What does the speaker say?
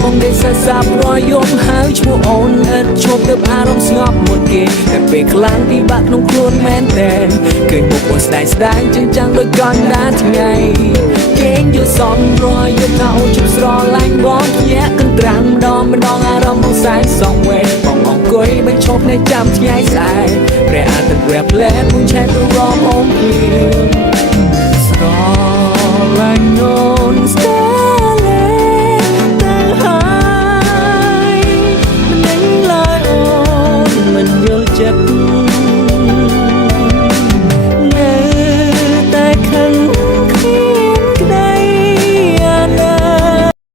បងដេកសាបរយំហើយឈ្មោះអូនឥតឈប់ទៅអារម្មណ៍ស្ងប់មុនគេតែពេលខ្លាំងពិបាកក្នុងខ្លួនមែនតែនឃើញមុខអូនស្ដាយចឹងចាំងដូចកណ្ដាលថ្ងៃគេងយល់សំរយំថាអូនជិះស្រឡាញ់បងភ្ញាក់កន្ត្រាំម្ដងអារម្មណ៍បងសែនសងវេបងអង្គុយបញ្ឈប់នៅចាំថ្ងៃស្អែកព្រះអាទិត្យព្រះផ្លែមុនឆែកទៅរំអូនភ្លៀងស្រឡាញ់អូន